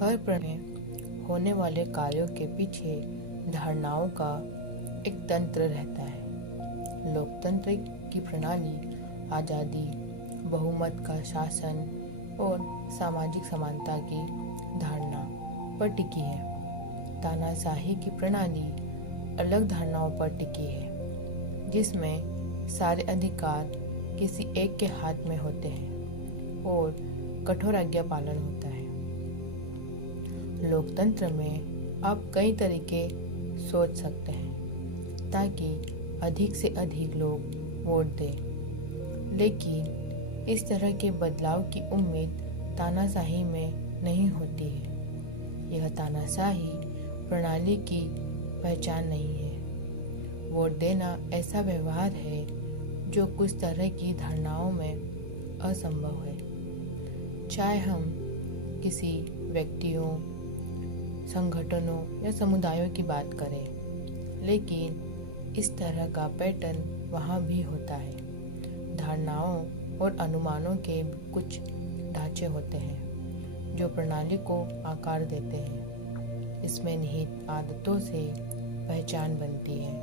हर प्रश्न में होने वाले कार्यों के पीछे धारणाओं का एक तंत्र रहता है। लोकतंत्र की प्रणाली आज़ादी, बहुमत का शासन और सामाजिक समानता की धारणा पर टिकी है। तानाशाही की प्रणाली अलग धारणाओं पर टिकी है, जिसमें सारे अधिकार किसी एक के हाथ में होते हैं और कठोर आज्ञा पालन होता है। लोकतंत्र में आप कई तरीके सोच सकते हैं ताकि अधिक से अधिक लोग वोट दें, लेकिन इस तरह के बदलाव की उम्मीद तानाशाही में नहीं होती है। यह तानाशाही प्रणाली की पहचान नहीं है। वोट देना ऐसा व्यवहार है जो कुछ तरह की धारणाओं में असंभव है। चाहे हम किसी व्यक्तियों, संगठनों या समुदायों की बात करें, लेकिन इस तरह का पैटर्न वहाँ भी होता है। धारणाओं और अनुमानों के कुछ ढांचे होते हैं जो प्रणाली को आकार देते हैं। इसमें निहित आदतों से पहचान बनती है।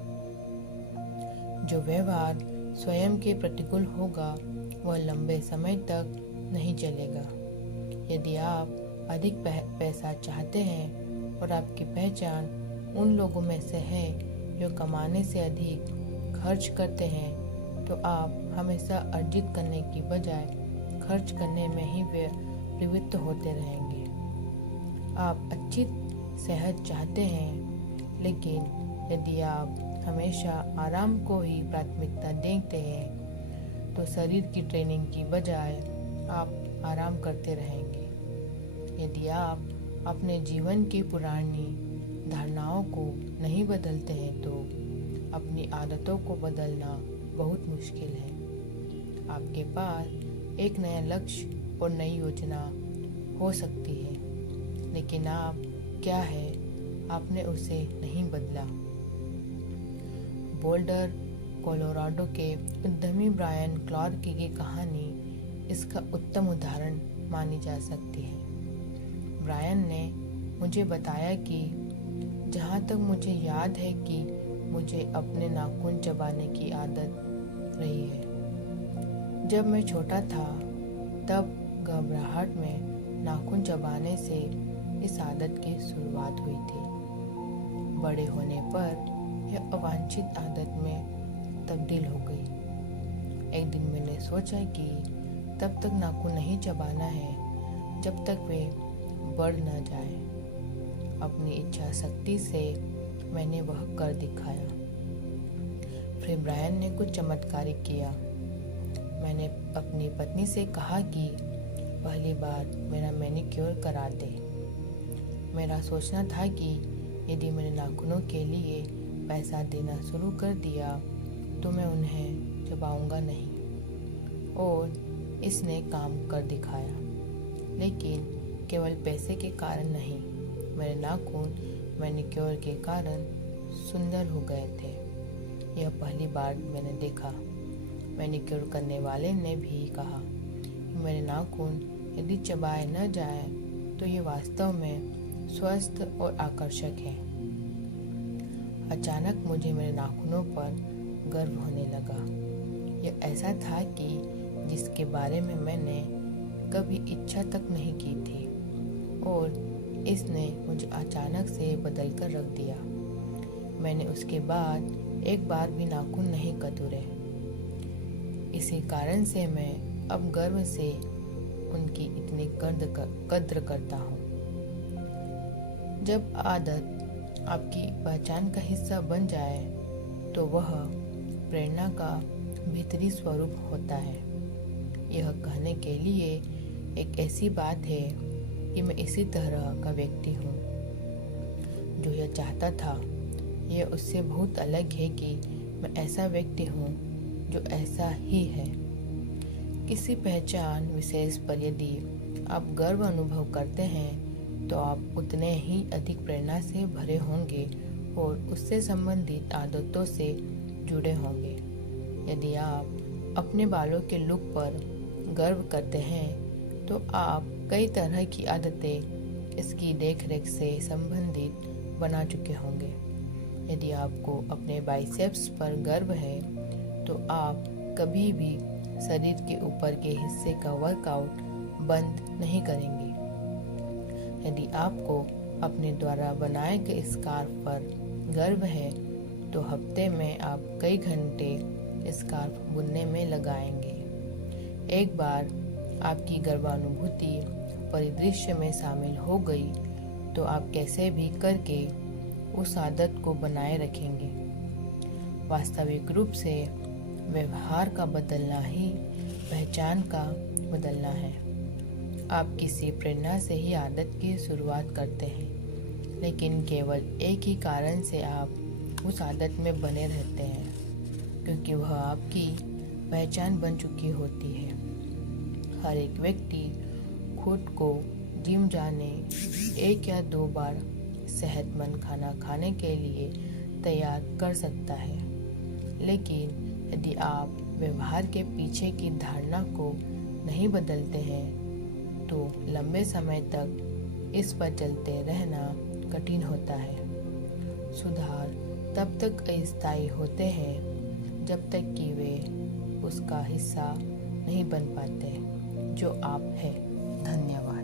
जो व्यवहार स्वयं के प्रतिकूल होगा वह लंबे समय तक नहीं चलेगा। यदि आप अधिक पैसा चाहते हैं और आपकी पहचान उन लोगों में से है जो कमाने से अधिक खर्च करते हैं, तो आप हमेशा अर्जित करने की बजाय खर्च करने में ही प्रवृत्त होते रहेंगे। आप अच्छी सेहत चाहते हैं, लेकिन यदि आप हमेशा आराम को ही प्राथमिकता देते हैं, तो शरीर की ट्रेनिंग की बजाय आप आराम करते रहेंगे। यदि आप अपने जीवन की पुरानी धारणाओं को नहीं बदलते हैं, तो अपनी आदतों को बदलना बहुत मुश्किल है। आपके पास एक नया लक्ष्य और नई योजना हो सकती है, लेकिन आप क्या है, आपने उसे नहीं बदला। बोल्डर, कोलोराडो के उद्यमी ब्रायन क्लार्क की कहानी इसका उत्तम उदाहरण मानी जा सकती है। ब्रायन ने मुझे बताया कि जहाँ तक मुझे याद है कि मुझे अपने नाखून चबाने की आदत रही है। जब मैं छोटा था तब घबराहट में नाखून चबाने से इस आदत की शुरुआत हुई थी। बड़े होने पर यह अवांछित आदत में तब्दील हो गई। एक दिन मैंने सोचा कि तब तक नाखून नहीं चबाना है जब तक वे बढ़ न जाए। अपनी इच्छा शक्ति से मैंने वह कर दिखाया। फिर ब्रायन ने कुछ चमत्कारिक किया। मैंने अपनी पत्नी से कहा कि पहली बार मेरा मैनिक्योर करा दे। मेरा सोचना था कि यदि मैंने नाखूनों के लिए पैसा देना शुरू कर दिया तो मैं उन्हें चबाऊंगा नहीं, और इसने काम कर दिखाया। लेकिन केवल पैसे के कारण नहीं, मेरे नाखून मैनिक्योर के कारण सुंदर हो गए थे। यह पहली बार मैंने देखा। मैनिक्योर करने वाले ने भी कहा कि मेरे नाखून यदि चबाए न जाए तो ये वास्तव में स्वस्थ और आकर्षक है। अचानक मुझे मेरे नाखूनों पर गर्व होने लगा। यह ऐसा था कि जिसके बारे में मैंने कभी इच्छा तक नहीं की थी, और इसने मुझे अचानक से बदल कर रख दिया। मैंने उसके बाद एक बार भी नाखून नहीं कतरे। इसी कारण से मैं अब गर्व से उनकी इतनी कद्र करता हूँ। जब आदत आपकी पहचान का हिस्सा बन जाए तो वह प्रेरणा का भीतरी स्वरूप होता है। यह कहने के लिए एक ऐसी बात है कि मैं इसी तरह का व्यक्ति हूँ। जो यह चाहता था यह उससे बहुत अलग है कि मैं ऐसा व्यक्ति हूँ जो ऐसा ही है। किसी पहचान विशेष पर यदि आप गर्व अनुभव करते हैं तो आप उतने ही अधिक प्रेरणा से भरे होंगे और उससे संबंधित आदतों से जुड़े होंगे। यदि आप अपने बालों के लुक पर गर्व करते हैं तो आप कई तरह की आदतें इसकी देखरेख से संबंधित बना चुके होंगे। यदि आपको अपने बाइसेप्स पर गर्व है तो आप कभी भी शरीर के ऊपर के हिस्से का वर्कआउट बंद नहीं करेंगे। यदि आपको अपने द्वारा बनाए गए स्कार्फ पर गर्व है तो हफ्ते में आप कई घंटे स्कार्फ बुनने में लगाएंगे। एक बार आपकी गर्वानुभूति परिदृश्य में शामिल हो गई तो आप कैसे भी करके उस आदत को बनाए रखेंगे। वास्तविक रूप से व्यवहार का बदलना ही पहचान का बदलना है। आप किसी प्रेरणा से ही आदत की शुरुआत करते हैं, लेकिन केवल एक ही कारण से आप उस आदत में बने रहते हैं, क्योंकि वह आपकी पहचान बन चुकी होती है। हर एक व्यक्ति खुद को जिम जाने 1 या 2 बार सेहतमंद खाना खाने के लिए तैयार कर सकता है, लेकिन यदि आप व्यवहार के पीछे की धारणा को नहीं बदलते हैं तो लंबे समय तक इस पर चलते रहना कठिन होता है। सुधार तब तक अस्थायी होते हैं जब तक कि वे उसका हिस्सा नहीं बन पाते जो आप हैं। धन्यवाद।